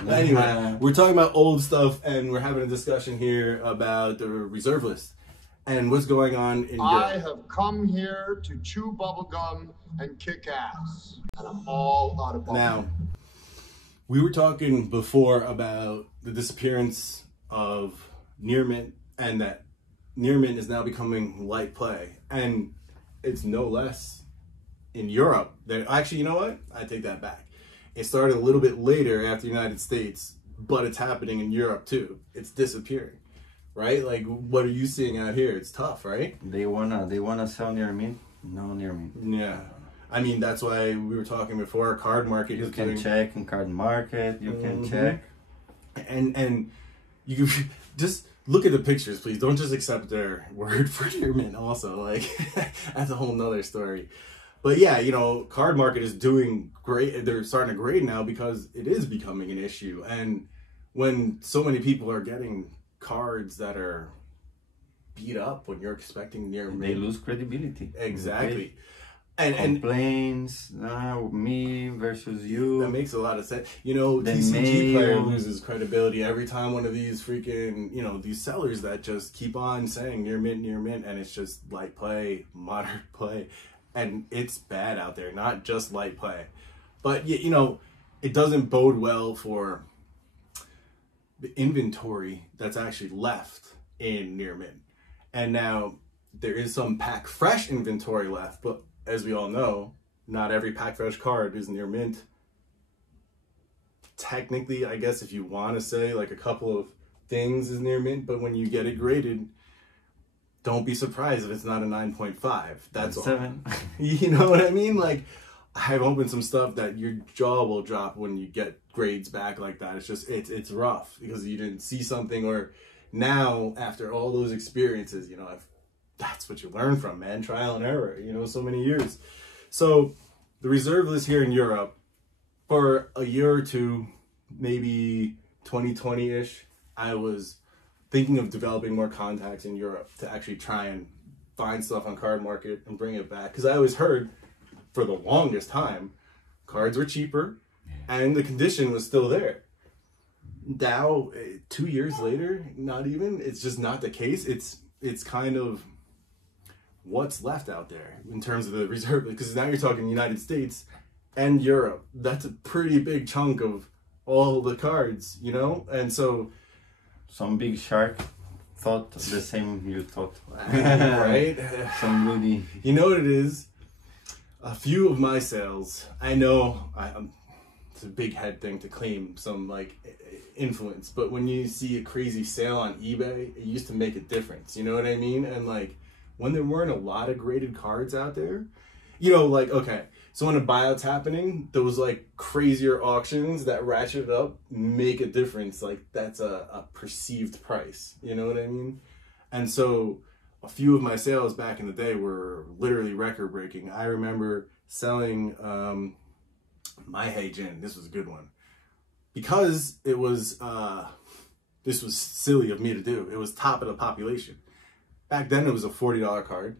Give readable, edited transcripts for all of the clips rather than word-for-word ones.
Anyway, we're talking about old stuff, and we're having a discussion here about the reserve list and what's going on in Europe. I have come here to chew bubblegum and kick ass, and I'm all out of bubblegum. Now, we were talking before about the disappearance of near mint, and that near mint is now becoming light play, and it's no less in Europe. Actually, you know what? I take that back. It started a little bit later after the United States, but it's happening in Europe too. It's disappearing, right? Like, what are you seeing out here? It's tough, right? They wanna sell near mint, no near mint. Yeah, I mean that's why we were talking before. Card market. You can check in card market. You can check, and you can just look at the pictures, please. Don't just accept their word for near mint. Also, like that's a whole nother story. But yeah, you know, card market is doing great. They're starting to grade now because it is becoming an issue. And when so many people are getting cards that are beat up when you're expecting near mint, they lose credibility. Exactly. And complaints, me versus you. That makes a lot of sense. You know, TCG player loses credibility every time one of these freaking, you know, these sellers that just keep on saying near mint, and it's just light play, modern play. And it's bad out there, not just light play. But, you know, it doesn't bode well for the inventory that's actually left in near mint. And now there is some pack fresh inventory left, but as we all know, not every pack fresh card is near mint. Technically, I guess if you want to say like a couple of things is near mint, but when you get it graded, don't be surprised if it's not a 9.5. That's 7. All. You know what I mean? Like, I've opened some stuff that your jaw will drop when you get grades back like that. It's just, it's rough because you didn't see something, or now after all those experiences, you know, that's what you learn from, man. Trial and error, you know, so many years. So the reserve list here in Europe for a year or two, maybe 2020-ish, I was thinking of developing more contacts in Europe to actually try and find stuff on card market and bring it back. Because I always heard for the longest time, cards were cheaper and the condition was still there. Now, 2 years later, not even, it's just not the case. It's kind of what's left out there in terms of the reserve. Because now you're talking United States and Europe. That's a pretty big chunk of all the cards, you know? And so some big shark thought the same you thought. Right? Some Rudy. You know what it is? A few of my sales, I know it's a big head thing to claim some like influence, but when you see a crazy sale on eBay, it used to make a difference. You know what I mean? And like when there weren't a lot of graded cards out there, you know, like, okay, so when a buyout's happening, those like crazier auctions that ratchet up make a difference. Like that's a perceived price, you know what I mean? And so a few of my sales back in the day were literally record breaking. I remember selling my Heijin. This was a good one because it was, this was silly of me to do. It was top of the population. Back then it was a $40 card.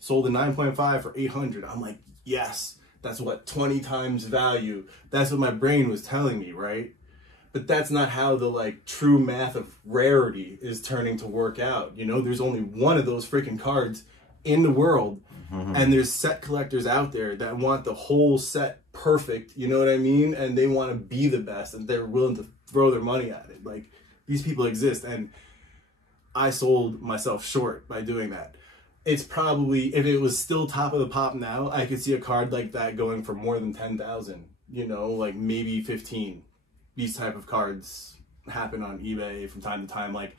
Sold a 9.5 for 800. I'm like, yes, that's what, 20 times value. That's what my brain was telling me, right? But that's not how the like true math of rarity is turning to work out. You know, there's only one of those freaking cards in the world. And there's set collectors out there that want the whole set perfect, you know what I mean? And they want to be the best and they're willing to throw their money at it. Like, these people exist, and I sold myself short by doing that. It's probably, if it was still top of the pop now, I could see a card like that going for more than 10,000, you know, like maybe 15. These type of cards happen on eBay from time to time. Like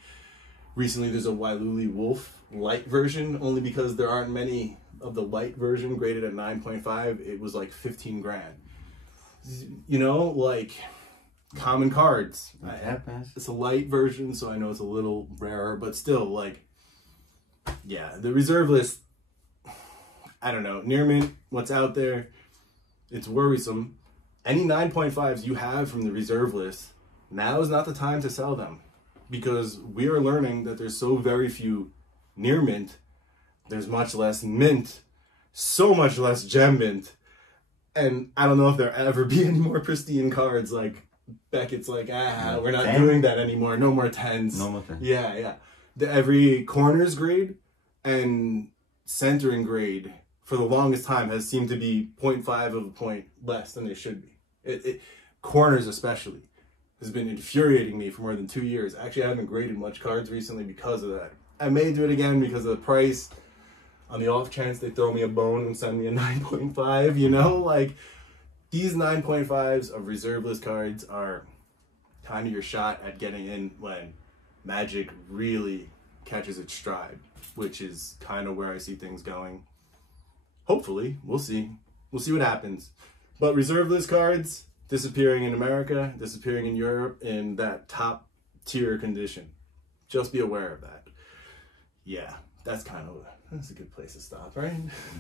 recently there's a Wailuli Wolf light version, only because there aren't many of the light version graded at 9.5. It was like 15 grand. You know, like common cards. It happens. It's a light version, so I know it's a little rarer, but still, like, yeah, the reserve list, I don't know, near mint, what's out there, it's worrisome. Any 9.5s you have from the reserve list, now is not the time to sell them, because we are learning that there's so very few near mint, there's much less mint, so much less gem mint, and I don't know if there'll ever be any more pristine cards like Beckett's like, we're not 10? doing that anymore. No more 10s. No more 10. Yeah. Every corners grade and centering grade for the longest time has seemed to be 0.5 of a point less than they should be. Corners especially has been infuriating me for more than 2 years. Actually, I haven't graded much cards recently because of that. I may do it again because of the price. On the off chance they throw me a bone and send me a 9.5, you know? Like, these 9.5s of reserve list cards are kind of your shot at getting in when Magic really catches its stride, which is kind of where I see things going. Hopefully, we'll see. We'll see what happens. But reserve list cards disappearing in America, disappearing in Europe in that top tier condition. Just be aware of that. Yeah, that's a good place to stop, right?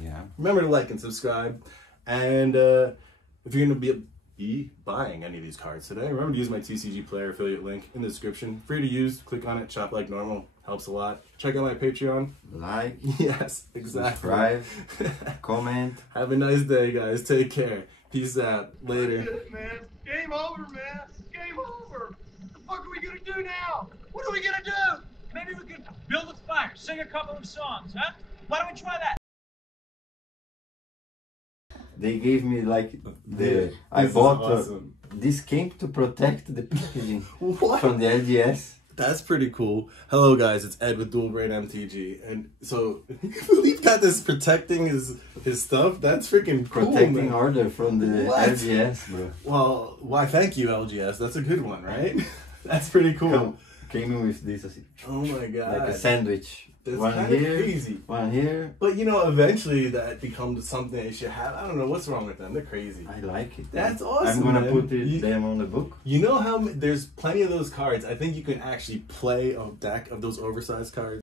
Yeah. Remember to like and subscribe. And if you're going to be buying any of these cards today, remember to use my TCG Player affiliate link in the description. Free to use. Click on it. Shop like normal. Helps a lot. Check out my Patreon. Like. Yes, exactly. Subscribe. Comment. Have a nice day, guys. Take care. Peace out. Later. That's it, man. Game over, man. Game over. What the fuck are we gonna do now? What are we gonna do? Maybe we could build a fire, sing a couple of songs, huh? Why don't we try that? They gave me like This I is bought awesome. this came to protect the packaging What? from the LGS. That's pretty cool. Hello guys, it's Ed with Dual Brain MTG. And so Felip got this protecting his stuff. That's freaking cool, Protecting man. order from the What? LGS, bro. Well, why thank you, LGS. That's a good one, right? That's pretty cool. Came in with this Oh my god. like a sandwich. That's One kind of here, crazy. one here. But you know, eventually that becomes something they should have. I don't know what's wrong with them. They're crazy. I like it. That's awesome. I'm gonna man. put them on the book. You know how there's plenty of those cards. I think you can actually play a deck of those oversized cards.